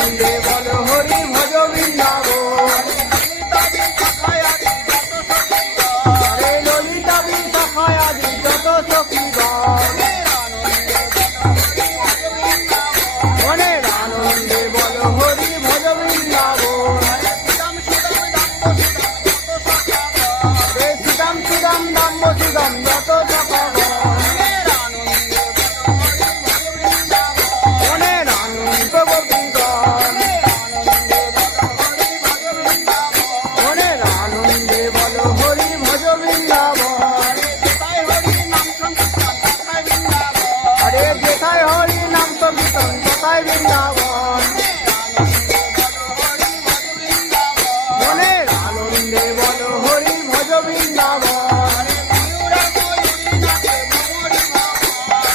আনন্দে বলো হরি ভজ বৃন্দাবন। আরে ললিতা বিশাখায়াদি যত সখীগণ মনের আনন্দে বলো হরি ভজ বৃন্দাবন। রে সুদাম সুদাম দাম্ব সুদাম যত সখীগণ মনের আনন্দ গোপীগণ মনের আনন্দে বলো হরি ভজ বৃন্দাবন। আরে যেথায় হরি নাম সংকীর্তন তথায় বৃন্দাবন। মনের আনন্দে বলো হরি ভজ বৃন্দাবন।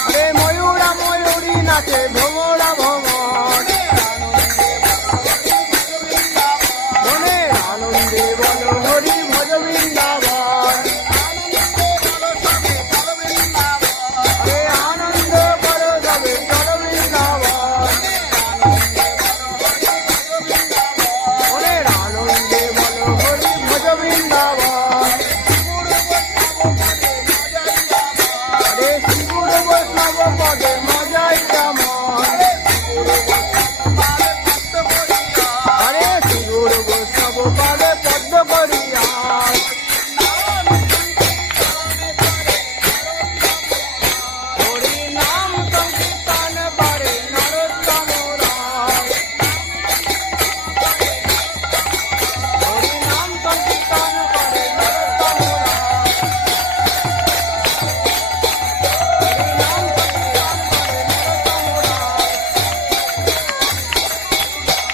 আরে ময়ূরা ময়ূরী নাচে ভ্রমরা ভ্রমণ মনের আনন্দে বলো হরি ভজ বৃন্দাবন। আরে আনন্দ করো যাবে চল বৃন্দাবন। মনের আনন্দে বলো হরি ভজ বৃন্দাবন। আরে শিবুর বৈষ্ণব পদে মজাই কেমন। আরে শিবুর বৈষ্ণব পদে পদ্ম করিয়া হরি নাম সংকীর্তন করে নরোত্তম রায়। হরি নাম সংকীর্তন করে নরোত্তম রায়। হরি নাম সংকীর্তন করে নরোত্তম রায়।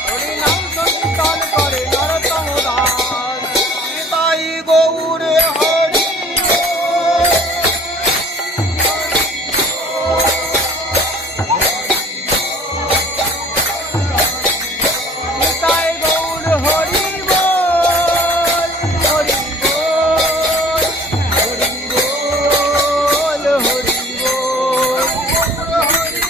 হরি নাম সংকীর্তন করে নরোত্তম রায়। নিতাই গৌরে হরি নিতাই গৌর হরি বল হরি বল হরি বল হরি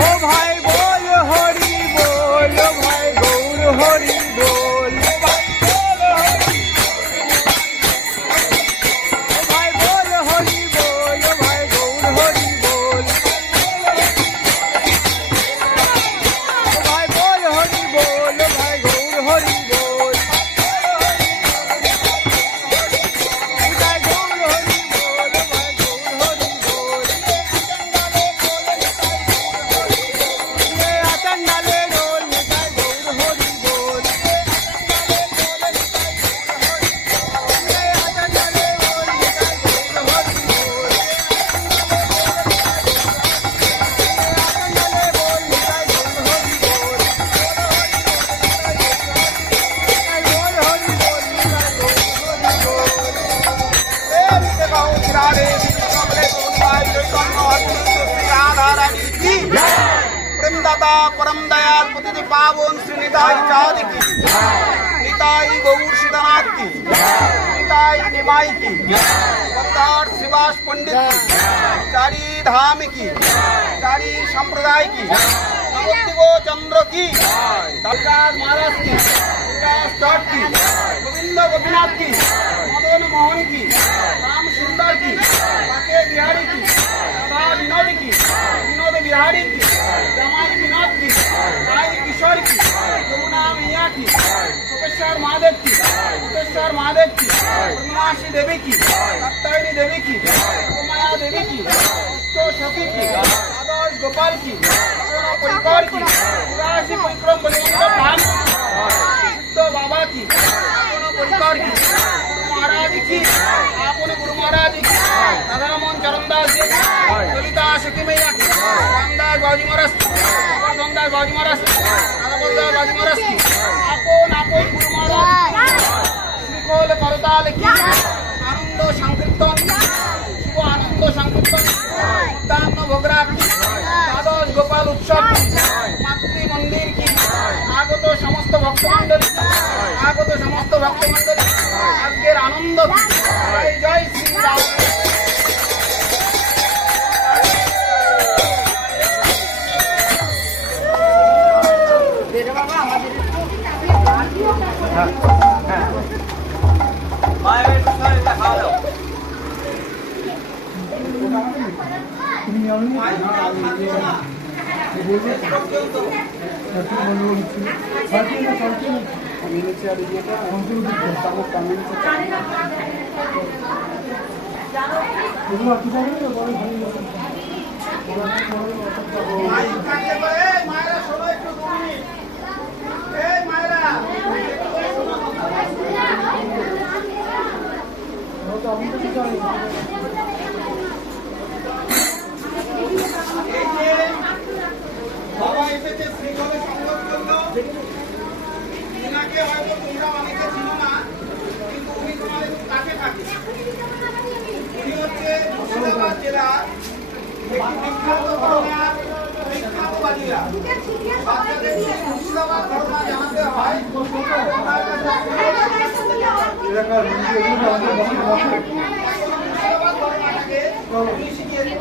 ও ভাই বল হরি বল ও ভাই গৌর হরি বল। ও ভাই বল হরি বল ও ভাই গৌর হরি বল। ও ভাই বল হরি বল ও ভাই গৌর হরি বল। নিতাই গৌর হরি বল ও ভাই গৌর হরি বল। রে আচন্ডালে রোল নিতাই গৌর হরি বল। রে আচন্ডালে রোল নিতাই গৌর হরি বল। আচন্ডালে বল নিতাই গৌর হরি বল। নিতাই গৌর হরি বল নিতাই গৌর হরি বল। प्रेमदाता परम दयाल पति पावन श्री निताई चाँद की निताई गौर सीतानाथ की निताई निमाई की सरदार श्रीवास पंडित की चारी धाम की चारी संप्रदाय की नवोत्तिगो चंद्र की दलराज महाराज की विकास जाट की गोविंद गोपीनाथ की मदन मोहन की राम सुंदर की काके बिहारी की राधा विनोद की विनोद बिहारी की जमाई विनोद की राय किशोर की यमुना मैया की मुकेश्वर महादेव की मुकेश्वर महादेव की पूर्णमासी देवी की कात्यायनी देवी की उमाया देवी की तो शफी की आदर्श गोपाल की परिवार की राशि परिक्रम बलिमंदिर धाम सिद्ध बाबा की परिवार की महाराज की आपने गुरु महाराज की राधामोहन चरणदास जी ललिता सखी मैया की रामदास बाजी महाराज रामदास बाजी महाराज राधाबलदास बाजी महाराज की आपन गुरु महाराज श्रीखोल करताल की आनंद संकीर्तन शुभ आनंद संकीर्तन সমস্ত ভক্তমণ্ডলী আজকের আনন্দ জয় জয় শ্রীরাম। মায়েরা শোনো একটু 2 মিনিট। এই মায়েরা এই যে বাবা এসেছে শ্রীঘরে সংবাদ জন্য, উনাকে হয়তো তোমরা অনেকে চিনো না, কিন্তু উনি তোমাদের খুব কাছে থাকে। উনি হচ্ছে মুর্শিদাবাদ জেলার একটি বিখ্যাত ঘটনার বিখ্যাত বালিয়া। বাচ্চাদের যদি মুর্শিদাবাদ ঘটনা জানাতে হয় ওনার কাছে মুর্শিদাবাদ ঘটনাটাকে উনি শিখিয়েছেন।